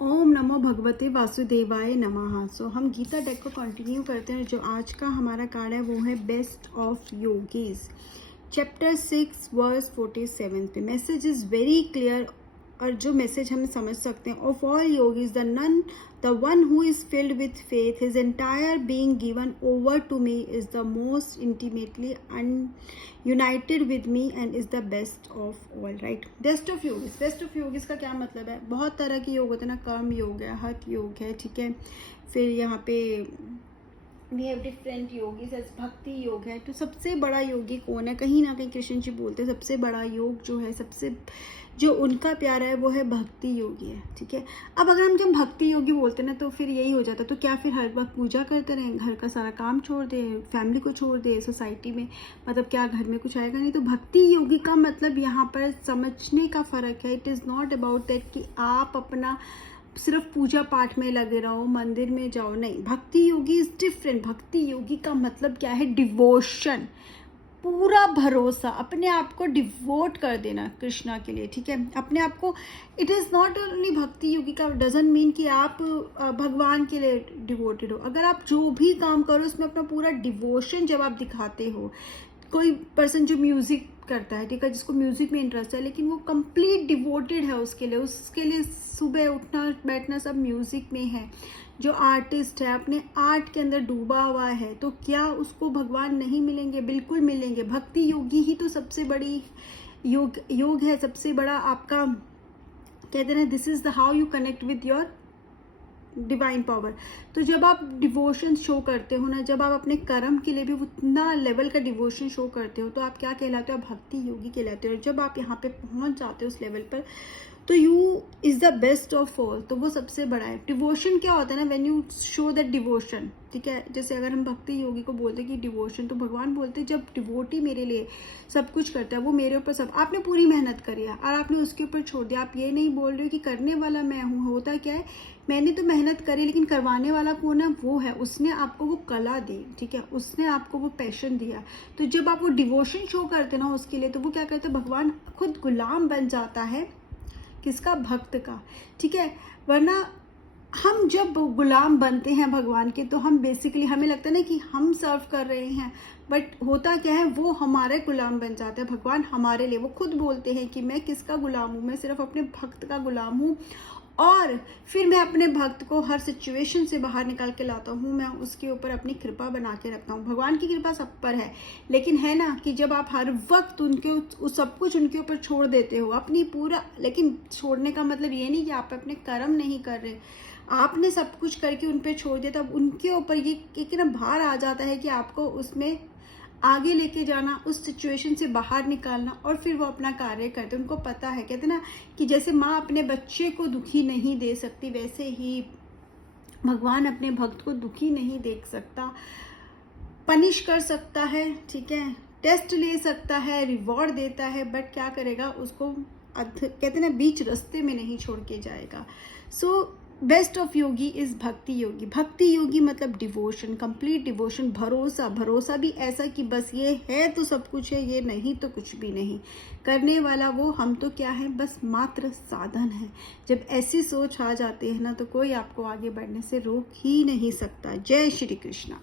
ओम नमो भगवते वासुदेवाय नमः। सो हम गीता डेक को कंटिन्यू करते हैं। जो आज का हमारा कार्ड है वो है best of yogis, chapter 6 verse 47 पे। मैसेज इज वेरी क्लियर और जो मैसेज हम समझ सकते हैं, of all yogis the one who is filled with faith, his entire being given over to me is the most intimately united with me and is the best of all. Right, best of yogis. Best of yogis का क्या मतलब है? बहुत तरह के योग होते हैं ना, कर्म योग है, हठ योग है, ठीक है। फिर यहाँ पे we have different yogis as bhakti yoga है। तो सबसे बड़ा योगी कौन है? कहीं ना कहीं कृष्ण जी बोलते हैं सबसे बड़ा योग जो है, सबसे जो उनका प्यारा है वो है भक्ति योगी है, ठीक है। अब अगर हम जब भक्ति योगी बोलते हैं ना तो फिर यही हो जाता है, तो क्या फिर हर वक्त पूजा करते रहें, घर का सारा काम छोड़ दे, फैमिली को छोड़ दे, सोसाइटी में मतलब क्या घर में कुछ आएगा नहीं? तो भक्ति योगी का मतलब यहाँ पर समझने का फ़र्क है। It is not about that कि आप अपना सिर्फ पूजा पाठ में लगे रहो, मंदिर में जाओ, नहीं। भक्ति योगी इज डिफरेंट। भक्ति योगी का मतलब क्या है? डिवोशन, पूरा भरोसा, अपने आप को डिवोट कर देना कृष्णा के लिए, ठीक है। अपने आप को, इट इज़ नॉट ओनली भक्ति योगी का डजंट मीन कि आप भगवान के लिए डिवोटेड हो। अगर आप जो भी काम करो उसमें अपना पूरा डिवोशन जब आप दिखाते हो, कोई पर्सन जो म्यूज़िक करता है, ठीक है, जिसको म्यूज़िक में इंटरेस्ट है लेकिन वो कंप्लीट डिवोटेड है उसके लिए सुबह उठना बैठना सब म्यूज़िक में है, जो आर्टिस्ट है अपने आर्ट के अंदर डूबा हुआ है, तो क्या उसको भगवान नहीं मिलेंगे? बिल्कुल मिलेंगे। भक्ति योगी ही तो सबसे बड़ी योग है, सबसे बड़ा आपका कहते हैं this is the how you connect with your divine power. तो जब आप डिवोशन शो करते हो ना, जब आप अपने कर्म के लिए भी उतना लेवल का डिवोशन शो करते हो, तो आप क्या कहलाते हो? आप भक्ति योगी कहलाते हो। और जब आप यहाँ पे पहुँच जाते हो उस लेवल पर, तो you is the best of all, तो वो सबसे बड़ा है। डिवोशन क्या होता है ना, when you show that devotion, ठीक है। जैसे अगर हम भक्ति योगी को बोलते हैं कि डिवोशन, तो भगवान बोलते हैं जब डिवोटी मेरे लिए सब कुछ करता है, वो मेरे ऊपर सब, आपने पूरी मेहनत करी है और आपने उसके ऊपर छोड़ दिया। आप ये नहीं बोल रहे हो कि करने वाला मैं हूँ। होता क्या है, मैंने तो मेहनत करी लेकिन करवाने वाला कौन है? वो है, उसने आपको वो कला दी, ठीक है, उसने आपको वो पैशन दिया। तो जब आप वो डिवोशन शो करते ना उसके लिए, तो वो क्या करते हैं? भगवान खुद गुलाम बन जाता है, किसका? भक्त का, ठीक है। वरना हम जब गुलाम बनते हैं भगवान के, तो हम बेसिकली हमें लगता है ना कि हम सर्व कर रहे हैं, बट होता क्या है, वो हमारे गुलाम बन जाते हैं। भगवान हमारे लिए, वो खुद बोलते हैं कि मैं किसका गुलाम हूँ? मैं सिर्फ अपने भक्त का गुलाम हूँ, और फिर मैं अपने भक्त को हर सिचुएशन से बाहर निकाल के लाता हूँ। मैं उसके ऊपर अपनी कृपा बना के रखता हूँ। भगवान की कृपा सब पर है, लेकिन है ना कि जब आप हर वक्त उनके सब कुछ उनके ऊपर छोड़ देते हो अपनी पूरा, लेकिन छोड़ने का मतलब ये नहीं कि आप अपने कर्म नहीं कर रहे, आपने सब कुछ करके उन पर छोड़ दिया, तब उनके ऊपर ये एक ना भार आ जाता है कि आपको उसमें आगे लेके जाना, उस सिचुएशन से बाहर निकालना, और फिर वो अपना कार्य करते हैं। उनको पता है, कहते ना कि जैसे माँ अपने बच्चे को दुखी नहीं दे सकती, वैसे ही भगवान अपने भक्त को दुखी नहीं देख सकता। पनिश कर सकता है, ठीक है, टेस्ट ले सकता है, रिवॉर्ड देता है, बट क्या करेगा? उसको कहते ना बीच रास्ते में नहीं छोड़ के जाएगा। So best of Yogi is भक्ति योगी। भक्ति योगी मतलब डिवोशन, कंप्लीट डिवोशन, भरोसा। भरोसा भी ऐसा कि बस ये है तो सब कुछ है, ये नहीं तो कुछ भी नहीं। करने वाला वो, हम तो क्या है, बस मात्र साधन है। जब ऐसी सोच आ जाती है ना, तो कोई आपको आगे बढ़ने से रोक ही नहीं सकता। जय श्री कृष्णा।